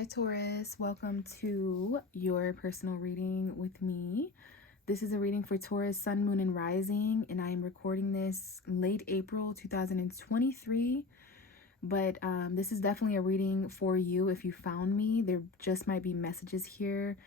Hi Taurus, welcome to your personal reading with me. This is a reading for Taurus, Sun, Moon, and Rising, and I am recording this late April 2023. But this is definitely a reading for you if you found me. There just might be messages here.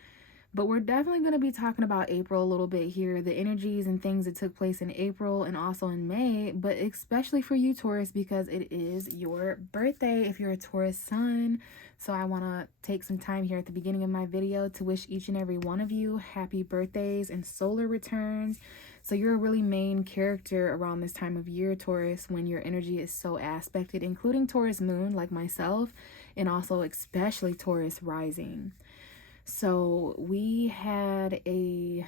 But we're definitely going to be talking about April a little bit here, the energies and things that took place in April and also in May, but especially for you, Taurus, because it is your birthday if you're a Taurus sun. So I want to take some time here at the beginning of my video to wish each and every one of you happy birthdays and solar returns. So you're a really main character around this time of year, Taurus, when your energy is so aspected, including Taurus moon like myself, and also especially Taurus rising. So we had a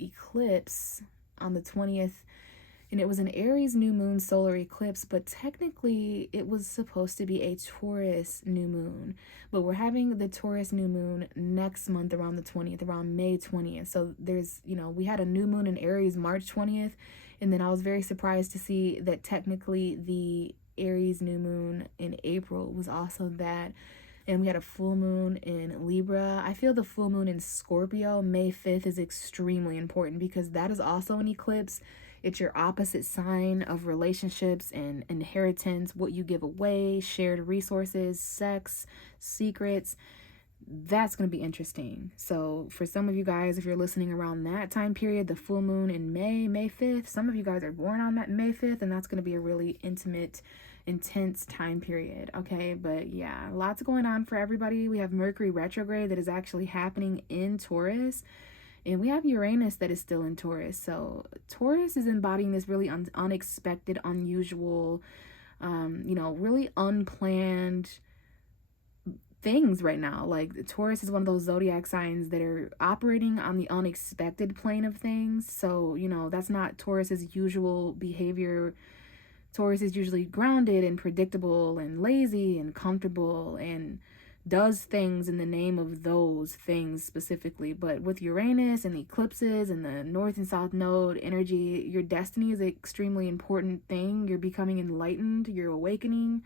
eclipse on the 20th, and it was an Aries new moon solar eclipse, but technically it was supposed to be a Taurus new moon. But we're having the Taurus new moon next month around the 20th, around May 20th. So there's, we had a new moon in Aries March 20th, and then I was very surprised to see that technically the Aries new moon in April was also that. And we had a full moon in Libra. I feel the full moon in Scorpio, May 5th, is extremely important because that is also an eclipse. It's your opposite sign of relationships and inheritance, what you give away, shared resources, sex, secrets. That's going to be interesting. So for some of you guys, if you're listening around that time period, the full moon in May 5th, some of you guys are born on that May 5th, and that's going to be a really intimate, intense time period. Okay, but yeah, lots going on for everybody. We have Mercury retrograde that is actually happening in Taurus, and we have Uranus that is still in Taurus. So Taurus is embodying this really unexpected, unusual, really unplanned things right now. Like Taurus is one of those zodiac signs that are operating on the unexpected plane of things. So, that's not Taurus's usual behavior. Taurus is usually grounded and predictable and lazy and comfortable and does things in the name of those things specifically. But with Uranus and the eclipses and the North and South Node energy, your destiny is an extremely important thing. You're becoming enlightened, you're awakening.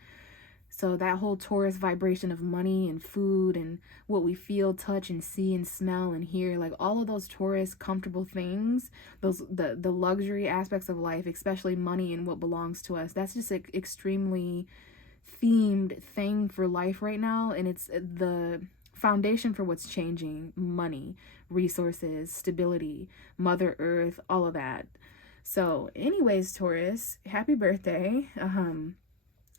So that whole Taurus vibration of money and food and what we feel, touch, and see and smell and hear, like all of those Taurus comfortable things, the luxury aspects of life, especially money and what belongs to us, that's just an extremely themed thing for life right now. And it's the foundation for what's changing: money, resources, stability, Mother Earth, all of that. So anyways, Taurus, happy birthday.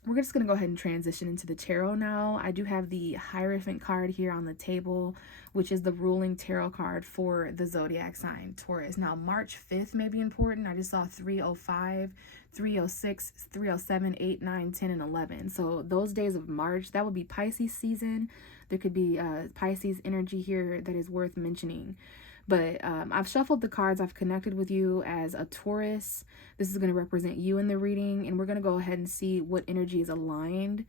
We're just going to go ahead and transition into the tarot now. I do have the Hierophant card here on the table, which is the ruling tarot card for the zodiac sign Taurus. Now, March 5th may be important. I just saw 305, 306, 307, 8, 9, 10, and 11. So those days of March, that would be Pisces season. There could be Pisces energy here that is worth mentioning. But I've shuffled the cards. I've connected with you as a Taurus. This is going to represent you in the reading, and we're going to go ahead and see what energy is aligned.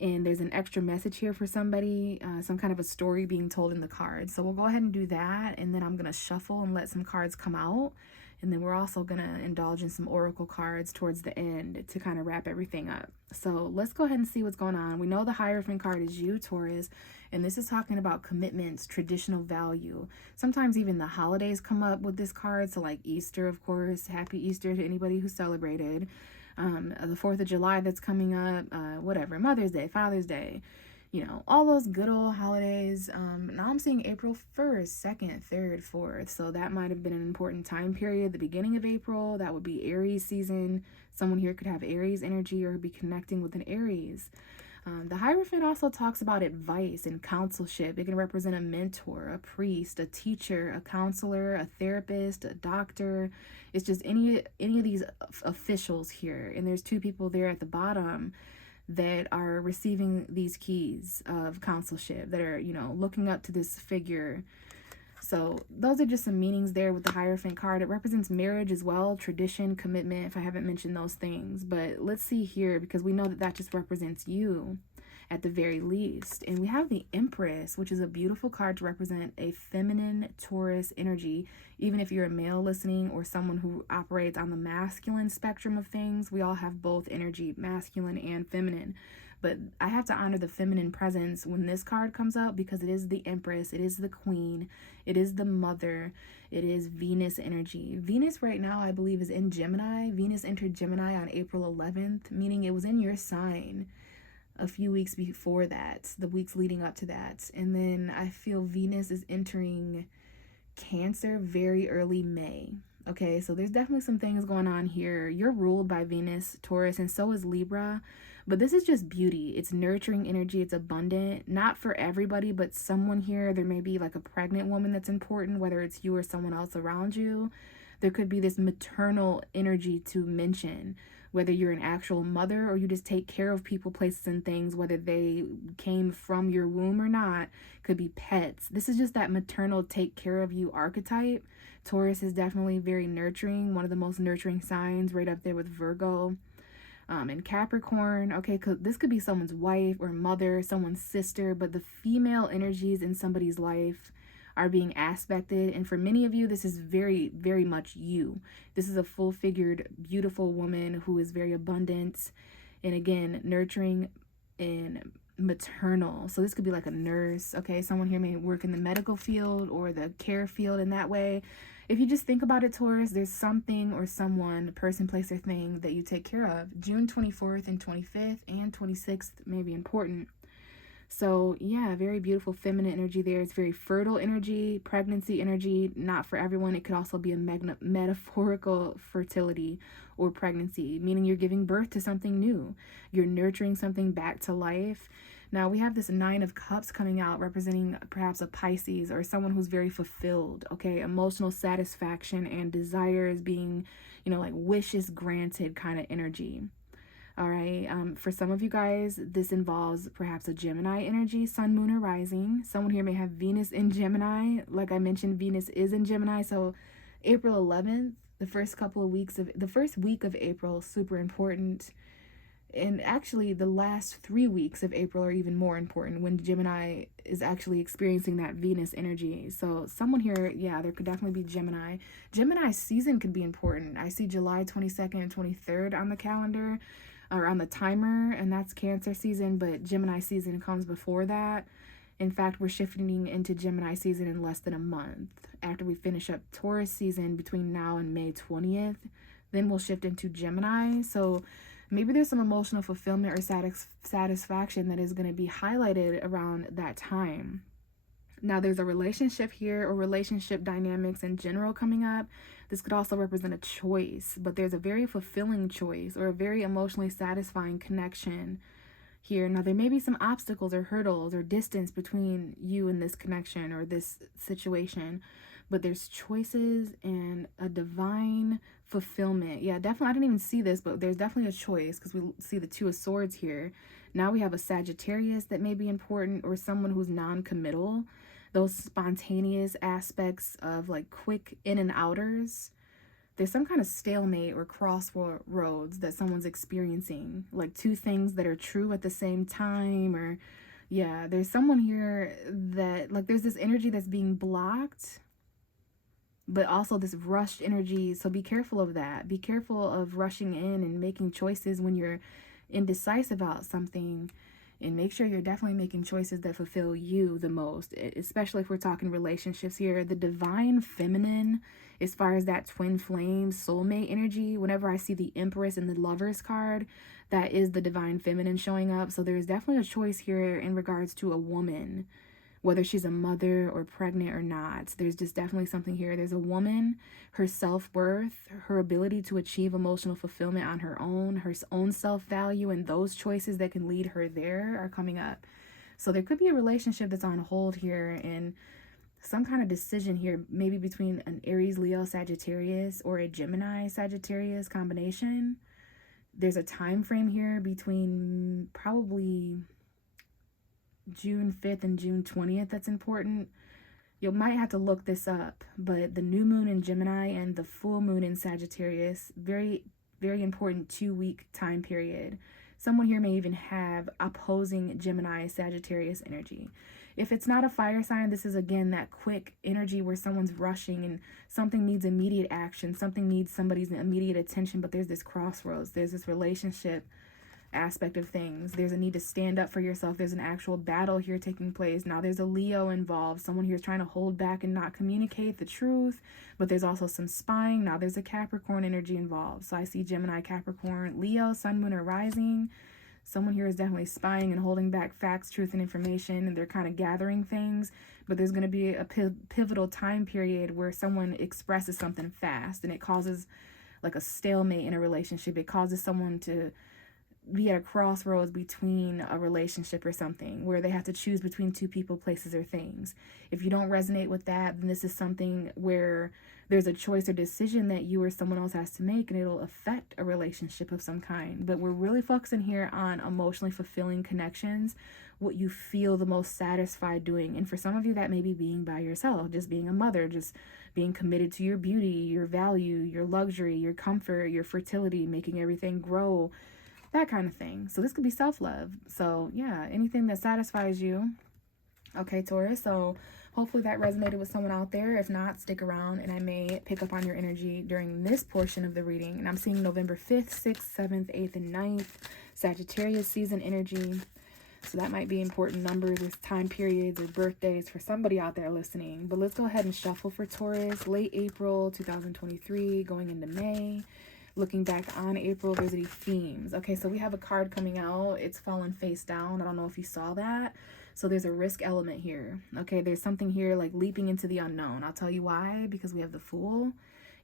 And there's an extra message here for somebody, some kind of a story being told in the cards. So we'll go ahead and do that, and then I'm going to shuffle and let some cards come out. And then we're also going to indulge in some oracle cards towards the end to kind of wrap everything up. So let's go ahead and see what's going on. We know the Hierophant card is you, Taurus, and this is talking about commitments, traditional value. Sometimes even the holidays come up with this card. So like Easter, of course, happy Easter to anybody who celebrated. The 4th of July that's coming up, whatever, Mother's Day, Father's Day, all those good old holidays. Now I'm seeing April 1st, 2nd, 3rd, 4th. So that might have been an important time period. The beginning of April, that would be Aries season. Someone here could have Aries energy or be connecting with an Aries. The Hierophant also talks about advice and counselship. It can represent a mentor, a priest, a teacher, a counselor, a therapist, a doctor. It's just any of these officials here. And there's two people there at the bottom that are receiving these keys of counselship, that are, looking up to this figure. So those are just some meanings there with the Hierophant card. It represents marriage as well, tradition, commitment, if I haven't mentioned those things. But let's see here, because we know that that just represents you at the very least. And we have the Empress, which is a beautiful card to represent a feminine Taurus energy. Even if you're a male listening or someone who operates on the masculine spectrum of things, we all have both energy, masculine and feminine. But I have to honor the feminine presence when this card comes out, because it is the Empress, it is the Queen, it is the Mother, it is Venus energy. Venus right now, I believe, is in Gemini. Venus entered Gemini on April 11th, meaning it was in your sign a few weeks before that, the weeks leading up to that. And then I feel Venus is entering Cancer very early May. Okay, so there's definitely some things going on here. You're ruled by Venus, Taurus, and so is Libra. But this is just beauty. It's nurturing energy. It's abundant. Not for everybody, but someone here. There may be like a pregnant woman that's important, whether it's you or someone else around you. There could be this maternal energy to mention, whether you're an actual mother or you just take care of people, places, and things, whether they came from your womb or not. Could be pets. This is just that maternal take care of you archetype. Taurus is definitely very nurturing, one of the most nurturing signs, right up there with Virgo. And Capricorn, okay, this could be someone's wife or mother, someone's sister, but the female energies in somebody's life are being aspected. And for many of you, this is very, very much you. This is a full-figured, beautiful woman who is very abundant and, again, nurturing and maternal. So this could be like a nurse, okay? Someone here may work in the medical field or the care field in that way. If you just think about it, Taurus, there's something or someone, person, place, or thing that you take care of. June 24th and 25th and 26th may be important. So yeah, very beautiful feminine energy there. It's very fertile energy, pregnancy energy. Not for everyone. It could also be a metaphorical fertility or pregnancy, meaning you're giving birth to something new. You're nurturing something back to life. Now we have this Nine of Cups coming out, representing perhaps a Pisces or someone who's very fulfilled, okay? Emotional satisfaction and desires being, like wishes granted kind of energy. All right. For some of you guys, this involves perhaps a Gemini energy, Sun, Moon, or Rising. Someone here may have Venus in Gemini. Like I mentioned, Venus is in Gemini. So April 11th, the first week of April, super important. And actually, the last 3 weeks of April are even more important when Gemini is actually experiencing that Venus energy. So someone here, yeah, there could definitely be Gemini. Gemini season could be important. I see July 22nd and 23rd on the calendar, or on the timer, and that's Cancer season, but Gemini season comes before that. In fact, we're shifting into Gemini season in less than a month. After we finish up Taurus season between now and May 20th, then we'll shift into Gemini. So maybe there's some emotional fulfillment or satisfaction that is going to be highlighted around that time. Now, there's a relationship here or relationship dynamics in general coming up. This could also represent a choice, but there's a very fulfilling choice or a very emotionally satisfying connection here. Now, there may be some obstacles or hurdles or distance between you and this connection or this situation, but there's choices and a divine fulfillment. Yeah, definitely. I didn't even see this, but there's definitely a choice because we see the Two of Swords here. Now we have a Sagittarius that may be important, or someone who's non-committal. Those spontaneous aspects of like quick in and outers. There's some kind of stalemate or crossroads that someone's experiencing, like two things that are true at the same time. Or yeah, there's someone here that like there's this energy that's being blocked, but also this rushed energy. So be careful of that. Be careful of rushing in and making choices when you're indecisive about something. And make sure you're definitely making choices that fulfill you the most, especially if we're talking relationships here. The divine feminine, as far as that twin flame soulmate energy, whenever I see the Empress and the Lovers card, that is the divine feminine showing up. So there's definitely a choice here in regards to a woman, whether she's a mother or pregnant or not. There's just definitely something here. There's a woman, her self-worth, her ability to achieve emotional fulfillment on her own self-value, and those choices that can lead her there are coming up. So there could be a relationship that's on hold here, and some kind of decision here, maybe between an Aries, Leo, Sagittarius, or a Gemini, Sagittarius combination. There's a time frame here between probably June 5th and June 20th that's important. You might have to look this up, but the new moon in Gemini and the full moon in Sagittarius, very, very important 2-week time period. Someone here may even have opposing Gemini Sagittarius energy. If it's not a fire sign, this is again that quick energy where someone's rushing and something needs immediate action, something needs somebody's immediate attention, but there's this crossroads, there's this relationship aspect of things. There's a need to stand up for yourself. There's an actual battle here taking place. Now there's a Leo involved. Someone here is trying to hold back and not communicate the truth, but there's also some spying. Now there's a Capricorn energy involved. So I see Gemini, Capricorn, Leo, Sun, Moon, or Rising. Someone here is definitely spying and holding back facts, truth, and information, and they're kind of gathering things. But there's going to be a pivotal time period where someone expresses something fast, and it causes like a stalemate in a relationship. It causes someone to be at a crossroads between a relationship or something where they have to choose between two people, places, or things. If you don't resonate with that, then this is something where there's a choice or decision that you or someone else has to make, and it'll affect a relationship of some kind. But we're really focusing here on emotionally fulfilling connections, what you feel the most satisfied doing. And for some of you, that may be being by yourself, just being a mother, just being committed to your beauty, your value, your luxury, your comfort, your fertility, making everything grow, that kind of thing. So this could be self-love. So yeah, anything that satisfies you. Okay, Taurus. So hopefully that resonated with someone out there. If not, stick around and I may pick up on your energy during this portion of the reading. And I'm seeing November 5th, 6th, 7th, 8th, and 9th. Sagittarius season energy. So that might be important numbers or time periods or birthdays for somebody out there listening. But let's go ahead and shuffle for Taurus. Late April 2023 going into May. Looking back on April, there's any themes. Okay, so we have a card coming out. It's fallen face down. I don't know if you saw that. So there's a risk element here. Okay, there's something here like leaping into the unknown. I'll tell you why. Because we have the Fool.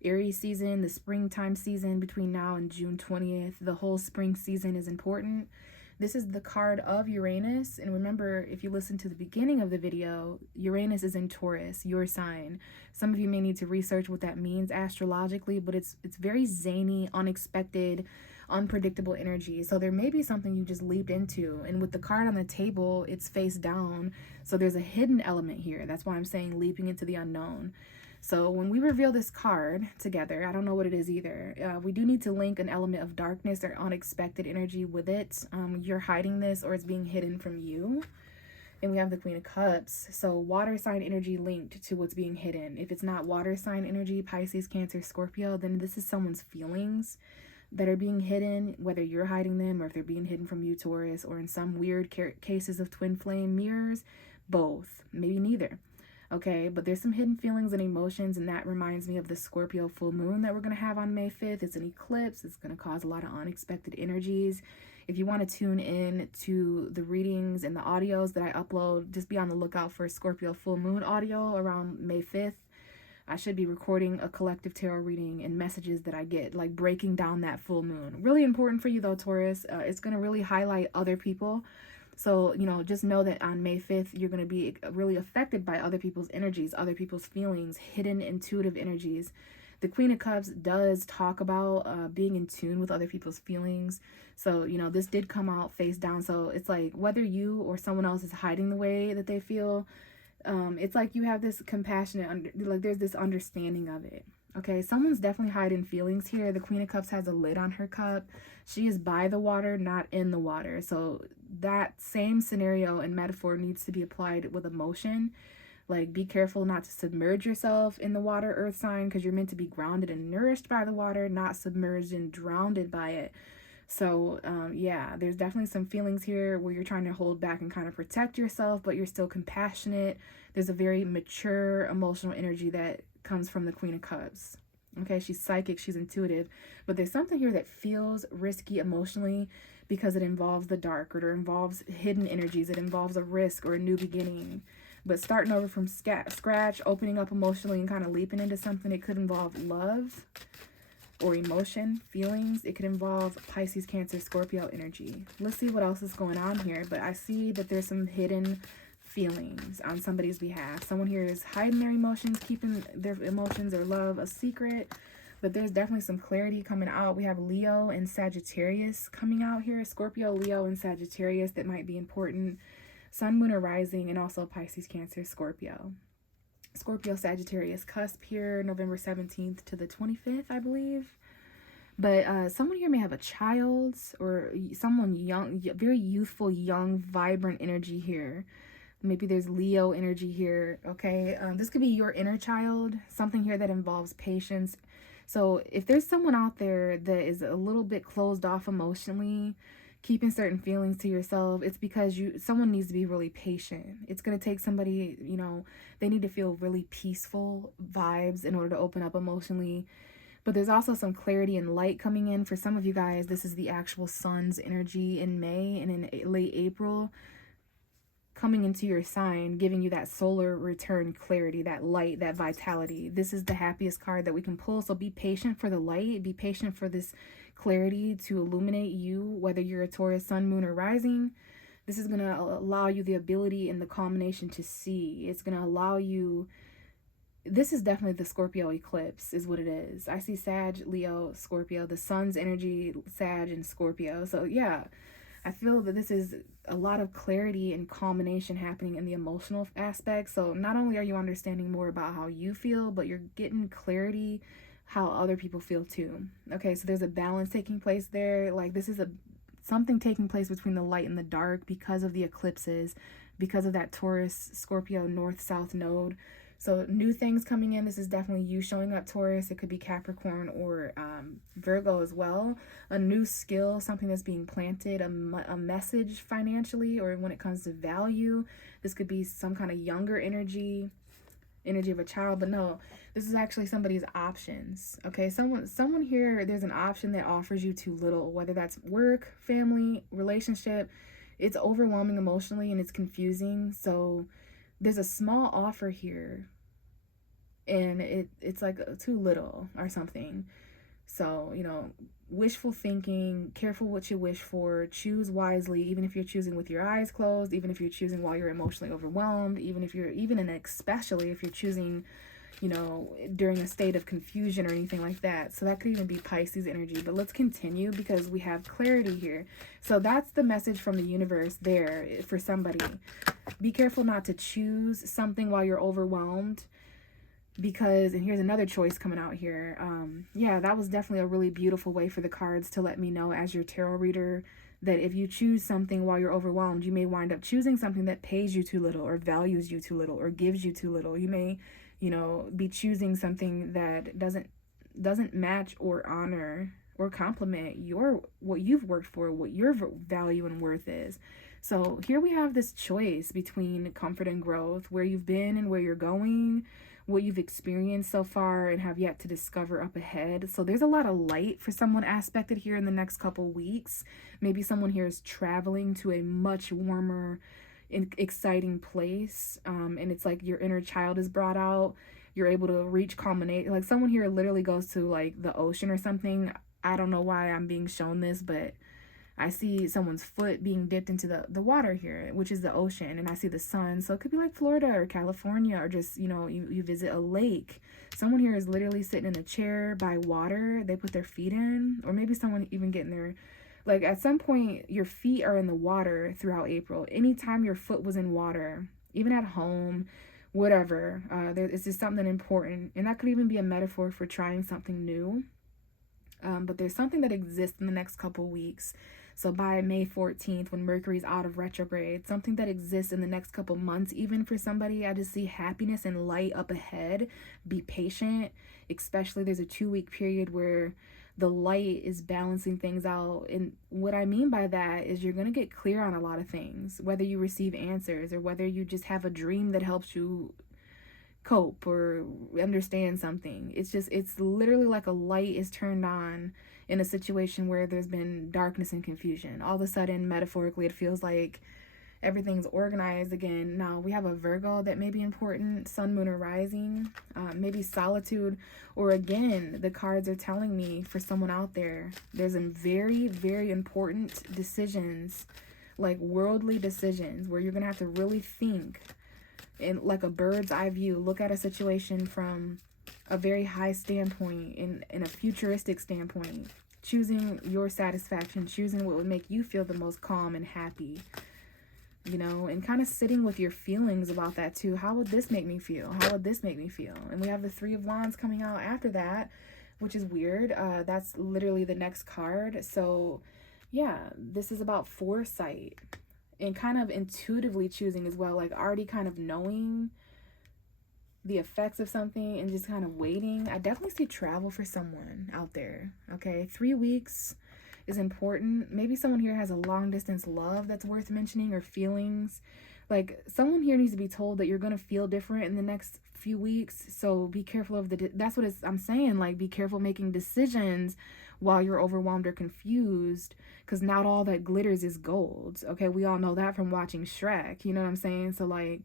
Aries season, the springtime season between now and June 20th. The whole spring season is important. This is the card of Uranus. And remember, if you listen to the beginning of the video, Uranus is in Taurus, your sign. Some of you may need to research what that means astrologically, but it's very zany, unexpected, unpredictable energy. So there may be something you just leaped into. And with the card on the table, it's face down. So there's a hidden element here. That's why I'm saying leaping into the unknown. So when we reveal this card together, I don't know what it is either. We do need to link an element of darkness or unexpected energy with it. You're hiding this or it's being hidden from you. And we have the Queen of Cups. So water sign energy linked to what's being hidden. If it's not water sign energy, Pisces, Cancer, Scorpio, then this is someone's feelings that are being hidden, whether you're hiding them or if they're being hidden from you, Taurus, or in some weird cases of twin flame mirrors, both, maybe neither. Okay, but there's some hidden feelings and emotions, and that reminds me of the Scorpio full moon that we're going to have on May 5th. It's an eclipse. It's going to cause a lot of unexpected energies. If you want to tune in to the readings and the audios that I upload, just be on the lookout for Scorpio full moon audio around May 5th. I should be recording a collective tarot reading and messages that I get, like breaking down that full moon. Really important for you though, Taurus. It's going to really highlight other people. So, you know, just know that on May 5th, you're going to be really affected by other people's energies, other people's feelings, hidden intuitive energies. The Queen of Cups does talk about being in tune with other people's feelings. So, you know, this did come out face down. So it's like whether you or someone else is hiding the way that they feel, it's like you have this compassionate, like there's this understanding of it. Okay, someone's definitely hiding feelings here. The Queen of Cups has a lid on her cup. She is by the water, not in the water. So that same scenario and metaphor needs to be applied with emotion. Like, be careful not to submerge yourself in the water, earth sign, because you're meant to be grounded and nourished by the water, not submerged and drowned by it. So, yeah, there's definitely some feelings here where you're trying to hold back and kind of protect yourself, but you're still compassionate. There's a very mature emotional energy that comes from the Queen of Cups. Okay, she's psychic, she's intuitive, but there's something here that feels risky emotionally because it involves the dark, or it involves hidden energies, it involves a risk or a new beginning. But starting over from scratch, opening up emotionally and kind of leaping into something, it could involve love or emotion, feelings. It could involve Pisces, Cancer, Scorpio energy. Let's see what else is going on here. But I see that there's some hidden feelings on somebody's behalf. Someone here is hiding their emotions, keeping their emotions or love a secret. But there's definitely some clarity coming out. We have Leo and Sagittarius coming out here. Scorpio, Leo, and Sagittarius that might be important. Sun, Moon, or Rising, and also Pisces, Cancer, Scorpio. Scorpio, Sagittarius cusp here, November 17th to the 25th, I believe. But someone here may have a child or someone young, very youthful, young, vibrant energy here. Maybe there's Leo energy here, okay? This could be your inner child, something here that involves patience. So if there's someone out there that is a little bit closed off emotionally, keeping certain feelings to yourself, it's because someone needs to be really patient. It's going to take somebody, you know, they need to feel really peaceful vibes in order to open up emotionally. But there's also some clarity and light coming in. For some of you guys, this is the actual sun's energy in May and in late April, coming into your sign, giving you that solar return clarity, that light, that vitality. This is the happiest card that we can pull. So be patient for the light. Be patient for this clarity to illuminate you, whether you're a Taurus, sun, moon, or rising. This is going to allow you the ability and the combination to see. It's going to allow you... This is definitely the Scorpio eclipse is what it is. I see Sag, Leo, Scorpio, the sun's energy, Sag, and Scorpio. So yeah, I feel that this is a lot of clarity and combination happening in the emotional aspect. So not only are you understanding more about how you feel, but you're getting clarity how other people feel too. Okay, so there's a balance taking place there. Like this is something taking place between the light and the dark because of the eclipses, because of that Taurus, Scorpio, north-south node. So new things coming in. This is definitely you showing up, Taurus. It could be Capricorn or Virgo as well. A new skill, something that's being planted, a message financially, or when it comes to value. This could be some kind of younger energy of a child, but no, this is actually somebody's options. Okay, someone here, there's an option that offers you too little, whether that's work, family, relationship. It's overwhelming emotionally and it's confusing. So there's a small offer here and it's like too little or something. So, you know, wishful thinking, careful what you wish for, choose wisely, even if you're choosing with your eyes closed, even if you're choosing while you're emotionally overwhelmed, especially if you're choosing, you know, during a state of confusion or anything like that. So that could even be Pisces energy. But let's continue because we have clarity here. So that's the message from the universe there for somebody. Be careful not to choose something while you're overwhelmed, because, and here's another choice coming out here. Yeah, that was definitely a really beautiful way for the cards to let me know as your tarot reader that if you choose something while you're overwhelmed, you may wind up choosing something that pays you too little or values you too little or gives you too little. You may, you know, be choosing something that doesn't match or honor or complement what you've worked for, what your value and worth is. So here we have this choice between comfort and growth, where you've been and where you're going, what you've experienced so far and have yet to discover up ahead. So there's a lot of light for someone aspected here in the next couple weeks. Maybe someone here is traveling to a much warmer, exciting place, and it's like your inner child is brought out. You're able to reach culminate. Like someone here literally goes to like the ocean or something. I don't know why I'm being shown this, but I see someone's foot being dipped into the water here, which is the ocean, and I see the sun. So it could be like Florida or California, or just, you know, you visit a lake. Someone here is literally sitting in a chair by water. They put their feet in, or maybe someone even getting their, like at some point your feet are in the water throughout April. Anytime your foot was in water, even at home, whatever, it's just something important. And that could even be a metaphor for trying something new. But there's something that exists in the next couple weeks. So by May 14th, when Mercury's out of retrograde, something that exists in the next couple months, even for somebody, I just see happiness and light up ahead. Be patient, especially there's a 2-week period where the light is balancing things out. And what I mean by that is you're going to get clear on a lot of things, whether you receive answers or whether you just have a dream that helps you cope or understand something. It's literally like a light is turned on in a situation where there's been darkness and confusion. All of a sudden, metaphorically, it feels like everything's organized again. Now we have a Virgo that may be important, sun, moon, or rising, maybe solitude, or again, the cards are telling me for someone out there, there's some very, very important decisions, like worldly decisions, where you're gonna have to really think in like a bird's eye view, look at a situation from a very high standpoint, in a futuristic standpoint, choosing your satisfaction, choosing what would make you feel the most calm and happy, you know, and kind of sitting with your feelings about that too. How would this make me feel? How would this make me feel? And we have the 3 of Wands coming out after that, which is weird. That's literally the next card. So yeah, this is about foresight and kind of intuitively choosing as well, like already kind of knowing the effects of something and just kind of waiting. I definitely see travel for someone out there. Okay, 3 weeks, is important. Maybe someone here has a long distance love that's worth mentioning, or feelings. Like, someone here needs to be told that you're going to feel different in the next few weeks. So be careful of that's what I'm saying. Like, be careful making decisions while you're overwhelmed or confused, because not all that glitters is gold. Okay, we all know that from watching Shrek. You know what I'm saying? So, like,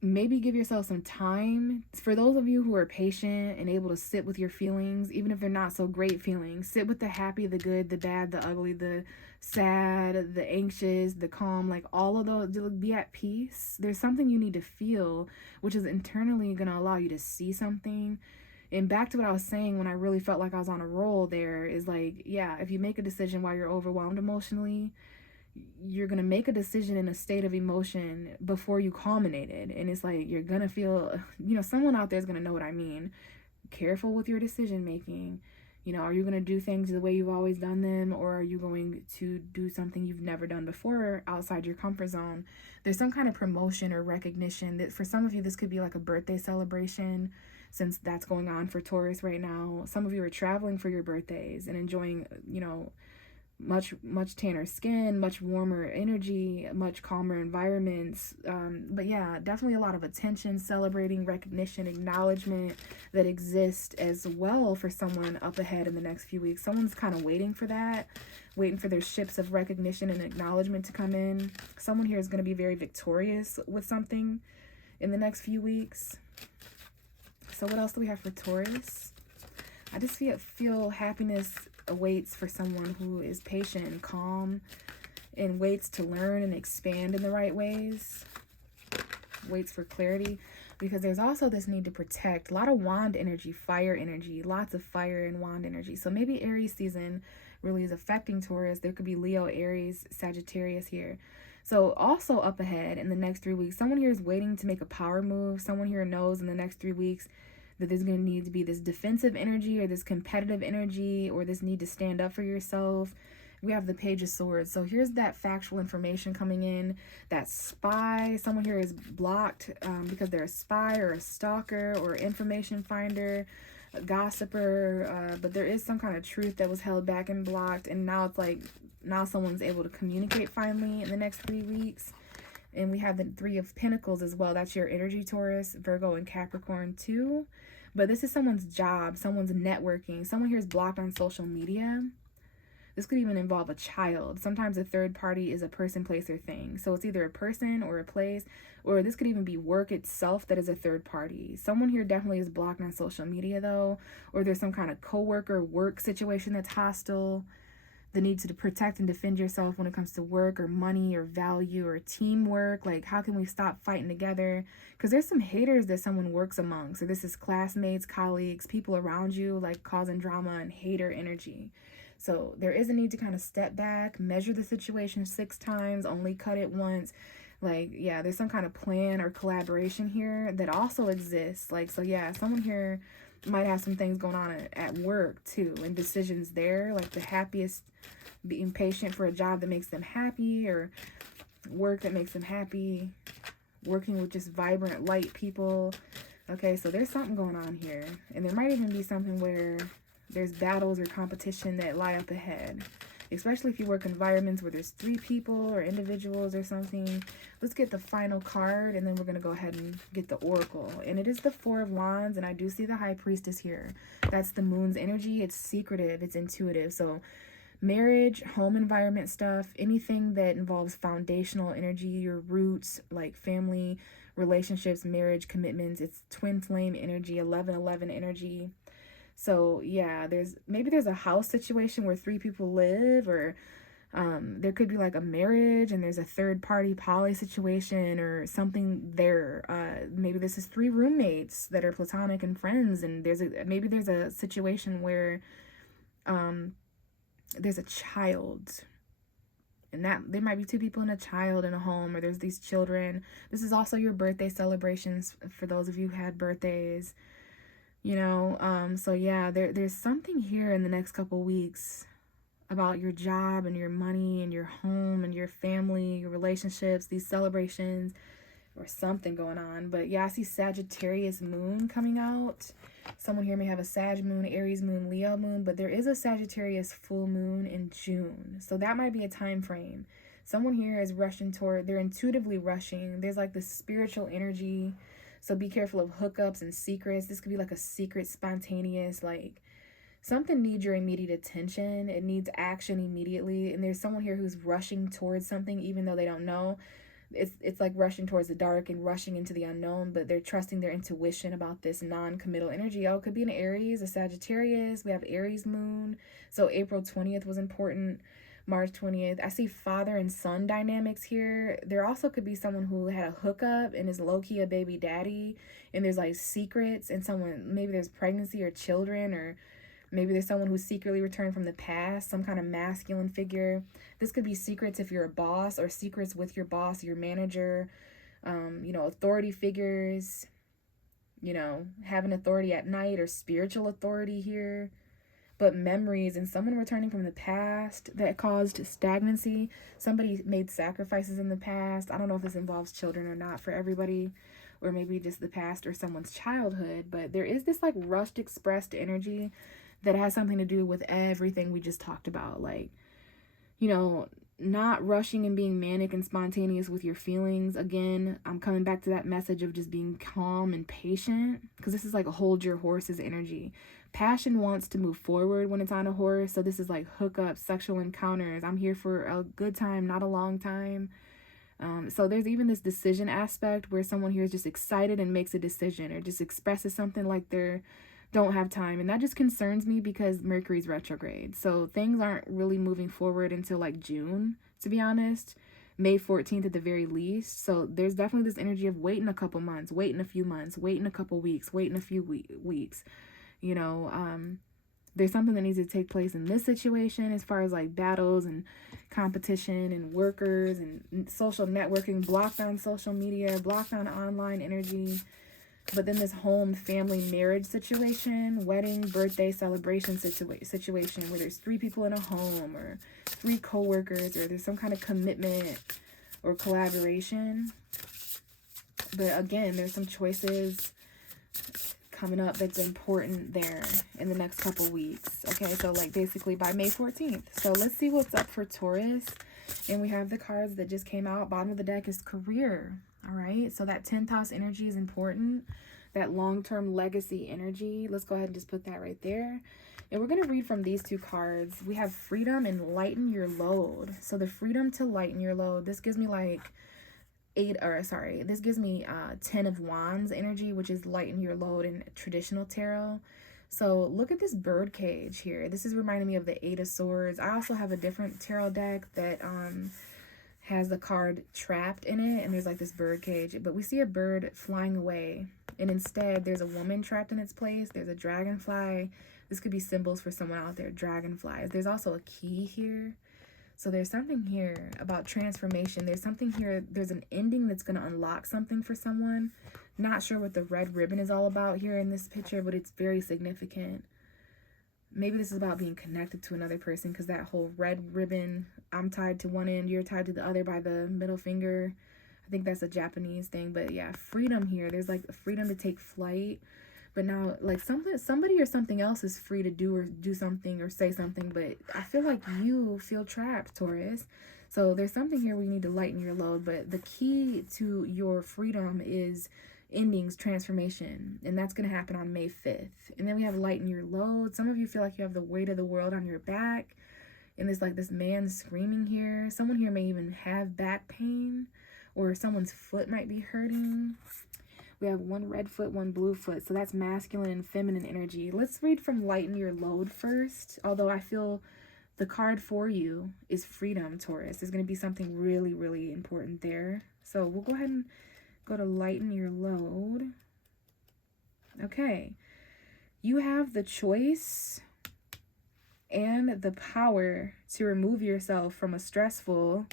maybe give yourself some time. For those of you who are patient and able to sit with your feelings, even if they're not so great feelings, sit with the happy, the good, the bad, the ugly, the sad, the anxious, the calm, like all of those. Be at peace. There's something you need to feel, which is internally going to allow you to see something. And back to what I was saying, when I really felt like I was on a roll there, is like, yeah, if you make a decision while you're overwhelmed emotionally, you're going to make a decision in a state of emotion before you culminated. And it's like, you're going to feel, someone out there is going to know what I mean. Careful with your decision making. Are you going to do things the way you've always done them, or are you going to do something you've never done before outside your comfort zone? There's some kind of promotion or recognition that for some of you, this could be like a birthday celebration, since that's going on for Taurus right now. Some of you are traveling for your birthdays and enjoying, much tanner skin, much warmer energy, much calmer environments. But yeah, definitely a lot of attention, celebrating, recognition, acknowledgement that exists as well for someone up ahead in the next few weeks. Someone's kind of waiting for that, waiting for their ships of recognition and acknowledgement to come in. Someone here is going to be very victorious with something in the next few weeks. So what else do we have for Taurus? I just feel happiness awaits for someone who is patient and calm and waits to learn and expand in the right ways. Waits for clarity, because there's also this need to protect. A lot of wand energy, fire energy, lots of fire and wand energy. So maybe Aries season really is affecting Taurus. There could be Leo, Aries, Sagittarius here. So also up ahead in the next 3 weeks, someone here is waiting to make a power move. Someone here knows in the next 3 weeks that there's going to need to be this defensive energy, or this competitive energy, or this need to stand up for yourself. We have the Page of Swords. So here's that factual information coming in. That spy, someone here is blocked because they're a spy or a stalker or information finder, a gossiper, but there is some kind of truth that was held back and blocked, and now it's like, now someone's able to communicate finally in the next 3 weeks. And we have the Three of Pentacles as well. That's your energy, Taurus, Virgo, and Capricorn too. But this is someone's job, someone's networking. Someone here is blocked on social media. This could even involve a child. Sometimes a third party is a person, place, or thing. So it's either a person or a place, or this could even be work itself that is a third party. Someone here definitely is blocked on social media though, or there's some kind of coworker work situation that's hostile. The need to protect and defend yourself when it comes to work or money or value or teamwork. Like, how can we stop fighting together? Because there's some haters that someone works among. So this is classmates, colleagues, people around you, like causing drama and hater energy. So there is a need to kind of step back, measure the situation 6 times, only cut it once. Like, yeah, there's some kind of plan or collaboration here that also exists. Like, so yeah, someone here might have some things going on at work too, and decisions there, like the happiest, being patient for a job that makes them happy, or work that makes them happy, working with just vibrant light people. Okay, so there's something going on here, and there might even be something where there's battles or competition that lie up ahead, especially if you work environments where there's 3 people or individuals or something. Let's get the final card, and then we're going to go ahead and get the oracle. And it is the 4 of Wands, and I do see the High Priestess here. That's the moon's energy. It's secretive. It's intuitive. So marriage, home environment stuff, anything that involves foundational energy, your roots, like family, relationships, marriage, commitments. It's twin flame energy, 11-11 energy. So yeah, there's a house situation where 3 people live, or there could be like a marriage and there's a third party poly situation or something there. Maybe this is 3 roommates that are platonic and friends, and there's a situation where there's a child, and that there might be 2 people and a child in a home, or there's these children. This is also your birthday celebrations for those of you who had birthdays. So yeah, there's something here in the next couple weeks about your job and your money and your home and your family, your relationships, these celebrations. or something going on. But yeah, I see Sagittarius moon coming out. Someone here may have a Sag moon, Aries moon, Leo moon, but there is a Sagittarius full moon in June. So that might be a time frame. Someone here is rushing toward, they're intuitively rushing. There's like this spiritual energy. So be careful of hookups and secrets. This could be like a secret, spontaneous, like something needs your immediate attention. It needs action immediately. And there's someone here who's rushing towards something even though they don't know. It's like rushing towards the dark and rushing into the unknown, but they're trusting their intuition about this non-committal energy. Oh, it could be an Aries, a Sagittarius. We have Aries moon. So April 20th was important. March 20th. I see father and son dynamics here. There also could be someone who had a hookup and is low-key a baby daddy, and there's like secrets, and someone, maybe there's pregnancy or children, or maybe there's someone who's secretly returned from the past, some kind of masculine figure. This could be secrets if you're a boss, or secrets with your boss, your manager, authority figures, having authority at night, or spiritual authority here. But memories and someone returning from the past that caused stagnancy. Somebody made sacrifices in the past. I don't know if this involves children or not for everybody, or maybe just the past or someone's childhood. But there is this like rushed expressed energy that has something to do with everything we just talked about. Like, not rushing and being manic and spontaneous with your feelings. Again, I'm coming back to that message of just being calm and patient, because this is like a hold your horse's energy. Passion wants to move forward when it's on a horse. So this is like hookups, sexual encounters. I'm here for a good time, not a long time. So there's even this decision aspect where someone here is just excited and makes a decision, or just expresses something like they don't have time. And that just concerns me because Mercury's retrograde. So things aren't really moving forward until like June, to be honest. May 14th at the very least. So there's definitely this energy of waiting a couple months, waiting a few months, waiting a couple weeks, waiting a few weeks. There's something that needs to take place in this situation as far as like battles and competition and workers and social networking, blocked on social media, blocked on online energy. But then this home, family, marriage situation, wedding, birthday, celebration situation where there's 3 people in a home, or 3 co-workers, or there's some kind of commitment or collaboration. But again, there's some choices coming up that's important there in the next couple weeks. Okay, so like basically by May 14th. So let's see what's up for Taurus. And we have the cards that just came out. Bottom of the deck is career. All right, so that 10th house energy is important. That long-term legacy energy. Let's go ahead and just put that right there. And we're going to read from these 2 cards. We have freedom and lighten your load. So the freedom to lighten your load. This gives me like this gives me 10 of wands energy, which is lighten your load in traditional tarot. So look at this bird cage here. This is reminding me of the 8 of swords. I also have a different tarot deck that has the card trapped in it, and there's like this bird cage, but we see a bird flying away, and instead there's a woman trapped in its place. There's a dragonfly. This could be symbols for someone out there, dragonflies. There's also a key here. So there's something here about transformation. There's something here, there's an ending that's going to unlock something for someone. Not sure what the red ribbon is all about here in this picture, but it's very significant. Maybe this is about being connected to another person, because that whole red ribbon, I'm tied to one end, you're tied to the other by the middle finger. I think that's a Japanese thing. But yeah, freedom here. There's like freedom to take flight. But now like somebody or something else is free to do something or say something. But I feel like you feel trapped, Taurus. So there's something here where you need to lighten your load. But the key to your freedom is endings, transformation, and that's going to happen on May 5th. And then we have lighten your load. Some of you feel like you have the weight of the world on your back, and there's like this man screaming here. Someone here may even have back pain, or someone's foot might be hurting. We have 1 red foot, 1 blue foot, so that's masculine and feminine energy. Let's read from lighten your load first, although I feel the card for you is freedom, Taurus. There's going to be something really, really important there. So we'll go ahead and go to lighten your load. Okay. You have the choice and the power to remove yourself from a stressful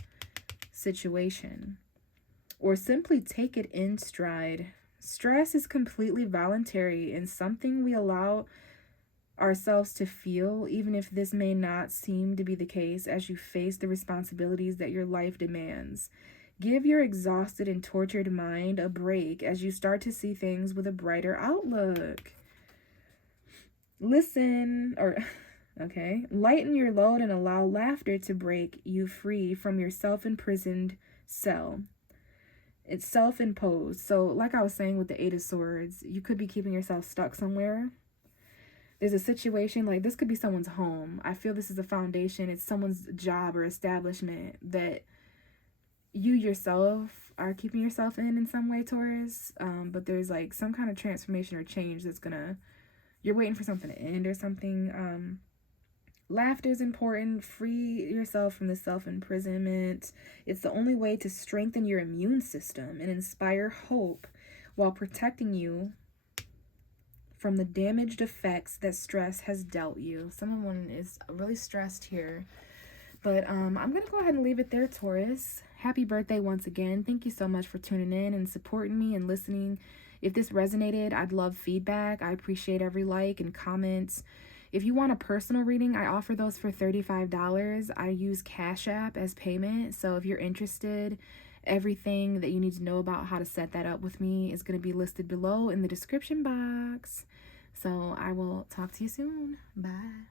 situation, or simply take it in stride. Stress is completely voluntary and something we allow ourselves to feel, even if this may not seem to be the case as you face the responsibilities that your life demands. Give your exhausted and tortured mind a break as you start to see things with a brighter outlook. Lighten your load and allow laughter to break you free from your self-imprisoned cell. It's self-imposed. So like I was saying with the Eight of Swords, you could be keeping yourself stuck somewhere. There's a situation, like this could be someone's home. I feel this is a foundation. It's someone's job or establishment that you yourself are keeping yourself in some way, Taurus. But there's like some kind of transformation or change that's you're waiting for something to end or something. Laughter is important. Free yourself from the self-imprisonment. It's the only way to strengthen your immune system and inspire hope while protecting you from the damaged effects that stress has dealt you. Someone is really stressed here. But I'm going to go ahead and leave it there, Taurus. Happy birthday once again. Thank you so much for tuning in and supporting me and listening. If this resonated, I'd love feedback. I appreciate every like and comment. If you want a personal reading, I offer those for $35. I use Cash App as payment. So if you're interested, everything that you need to know about how to set that up with me is going to be listed below in the description box. So I will talk to you soon. Bye.